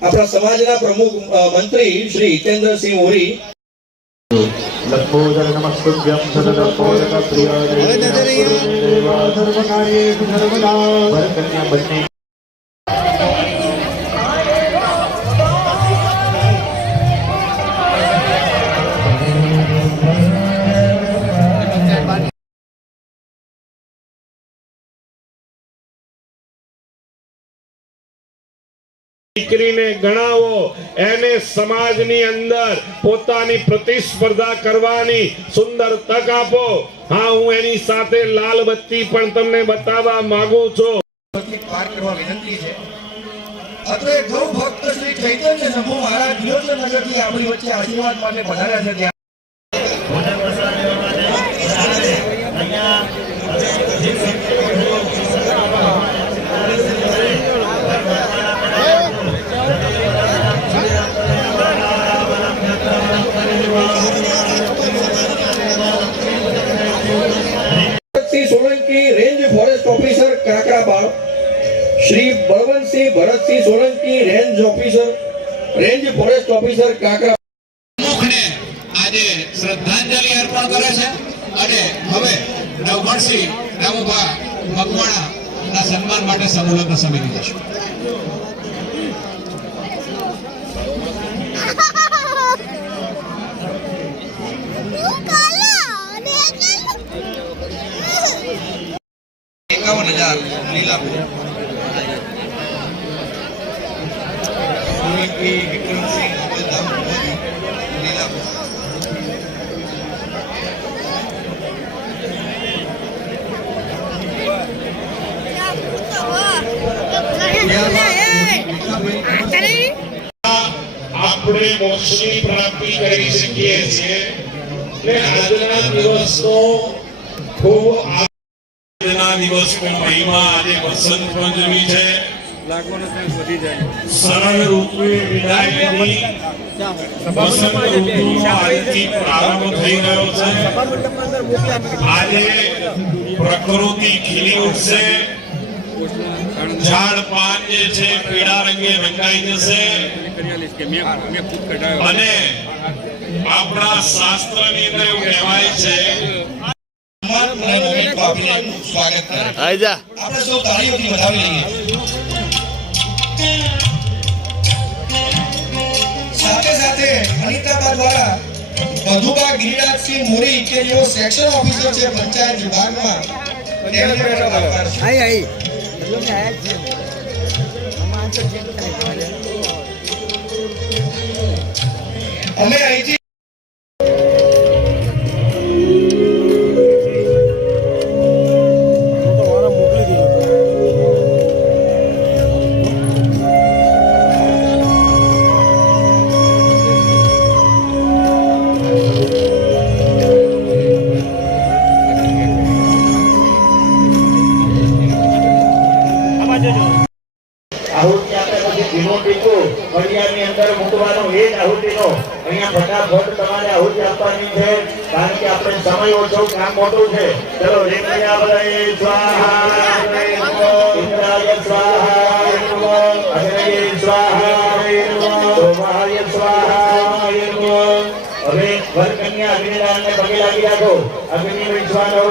अपना समाजना प्रमुख मंत्री श्री हितेंद्र सिंह मोरी लंबोदर नमस्तुभ्यं सदनपोदक प्रिय देवा सर्वकार्येषु सर्वदा वरकन्या बन्ने દીકરીને ગણાવો એને સમાજની અંદર પોતાની પ્રતિસ્પર્ધા કરવાની સુંદર તક આપો। હા, હું એની સાથે લાલ બત્તી પણ તમને બતાવવા માંગુ છું। પાર કરવા વિનંતી છે। અત્રે ગૌ ભક્ત શ્રી ચૈતન્ય શંભુ મહારાજ વિરોચનગરથી આપણી વચ્ચે આશીર્વાદ માટે પધાર્યા છે। Solanki range forest officer Kakrabad, Shri Balwant Singh Bharat Singh Solanki range forest officer काकरा मुखने આજે શ્રદ્ધાંજલિ અર્પણ કરે છે અને હવે નવમણસિંહ રામુભા મકવાણાના સન્માન માટે સમૂહ લગ્ન સમિતિ જશે। लीलापुर विक्रम सिंह लीलापुर આપણે મોક્ષની પ્રાપ્તિ કરી શકીએ છીએ। આજના દિવસનો ખૂબ दिवस को महिमा आज बसंत पंचमी है। सरल रूप में विदाय बसंत ऋतु आजથી प्रारंभ થઈ ગયો છે। આજે પ્રકૃતિ ખીલી ઉઠશે, ઝાડ પાન જે છે પીળા રંગે રંગાઈ જશે અને આપણા શાસ્ત્રની અંદર એવું કહેવાય છે स्वागत करें। આપણે સૌ તાળીઓથી વધાવી લઈએ। સાથે સાથે અનિતાબા દ્વારા મધુબા ગિરિરાજસિંહ મોરી કે જેઓ સેક્શન ઓફિસર છે પંચાયત વિભાગમાં અમે અહીંથી આહુતિ આપણે પછી ધીમો ટીકો ફળિયાની અંદર મૂકવાનો એ જ આહુતિનો અહીંયા ફટાફટ તમારે આહુતિ આપવાની છે કારણ કે આપણે સમય ઓછો કામ મોટું છે। ચલો રેકયા બધાએ સ્વાહા ઇન્દ્રાય સ્વાહા અગ્નયે સ્વાહા સોમાય સ્વાહા। હવે વર કન્યા અગ્નિદાનને પગે લાગી રાખો। અગ્નિ વિશ્વાનો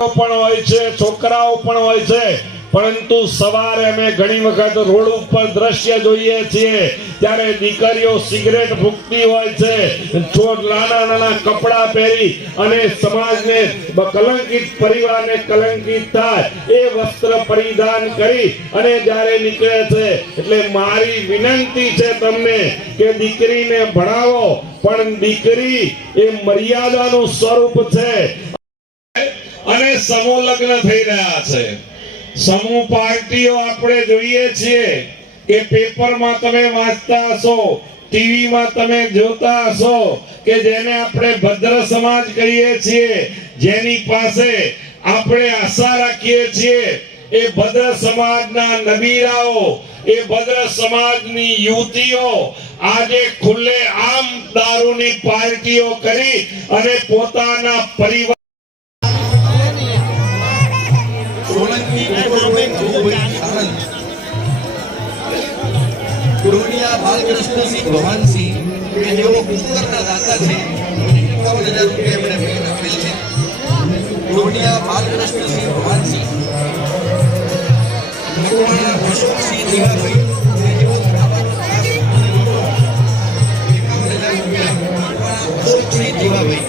પણ હોય છે, છોકરાઓ પણ હોય છે, પરંતુ સવારે અમે ઘણી વખત રોડ ઉપર દ્રશ્ય જોઈએ છીએ ત્યારે દીકરીઓ સિગરેટ ફૂંકતી હોય છે, નાના નાના કપડા પહેરી અને સમાજને કલંકિત પરિવારને કલંકિત થાય એ વસ્ત્ર પરિધાન કરી અને જ્યારે નીકળે છે। એટલે મારી વિનંતી છે તમને કે દીકરીને ભણાવો, પણ દીકરી એ મર્યાદાનું સ્વરૂપ છે અને સમૂહ લગ્ન થઈ રહ્યા છે। समूह पार्टीओ आपणे जोईए छीए के पेपर में तमे वांचता हशो, टीवी में तमे जोता हशो के जेने आपणे भद्र समाज कहीए छीए, जेनी पासे आपणे आशा राखीए छीए ए भद्र समाजना नबीराओ એ ભદ્ર સમાજની યુવતીઓ આજે ખુલ્લે આમ દારૂની પાર્ટીઓ કરી અને પોતાના પરિવાર સોલંકી ગોપાલભાઈ ગોપાલભાઈ સાણંદ, ડોડિયા બાલકૃષ્ણસિંહ ભવાનસિંહ કે જેઓ કુકરના દાતા છે, 51,000 રૂપિયા એમણે ભેટ આપેલ છે. ડોડિયા બાલકૃષ્ણસિંહ ભવાનસિંહ, મકવાણા અશોકસિંહ જીવાભાઈ કે જેઓ ખાવાનો ત્રાસ અને રોટલો, 51,000 રૂપિયા મકવાણા અશોકસિંહ જીવાભાઈ.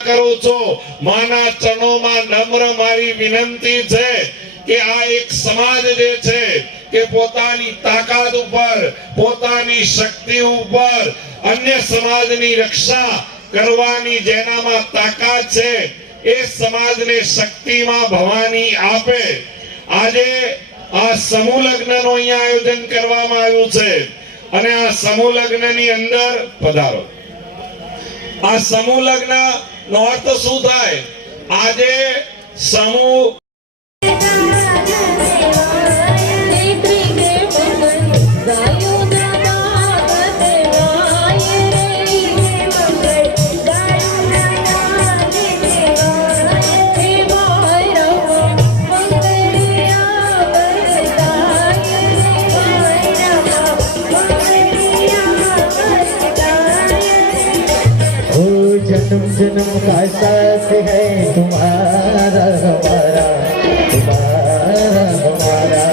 કરું છું. માના ચરણોમાં નમ્ર મારી વિનંતી છે કે આ એક સમાજ જે છે કે પોતાની તાકાત ઉપર, પોતાની શક્તિ ઉપર અન્ય સમાજની રક્ષા કરવાની જેનામાં તાકાત છે એ સમાજને શક્તિમાં ભવાની આપે. આજે આ સમૂહ લગ્નનું અહીંયા આયોજન કરવામાં આવ્યું છે અને આ સમૂહ લગ્નની અંદર પધારો. આ સમૂહ લગ્ન નો અર્થ શું થાય? આજે સમૂહ जन्म जन्म का साथ है तुम्हारा हमारा, तुम्हारा हमारा.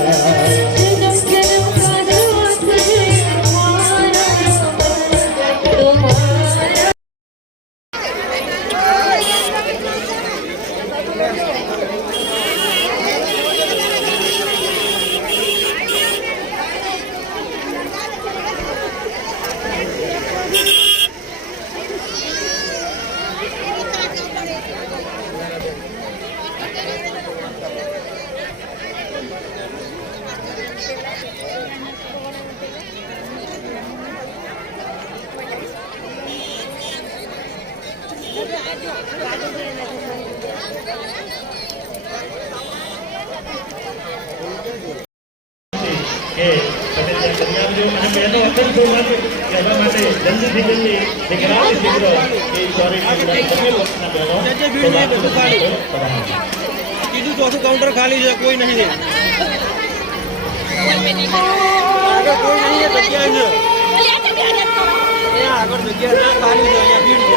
जन्म जन्म का साथ है तुम्हारा तुम्हारा. કે તમે ત્યાં કરી આપજો અને મેં તો અત્યંત સૌભાગ્ય કે એના માટે જલ્દીથી જલ્દી દીકરાઓની દીકરો એ ચોરીના બંને પક્ષના બહેનો કીધું ચોથું કાઉન્ટર ખાલી છે, કોઈ નહીં છે, આગળ કોઈ નહીં છે, જગ્યા છે, અહીંયા આગળ જગ્યા ખાલી છે, અહીંયા ભીડ છે.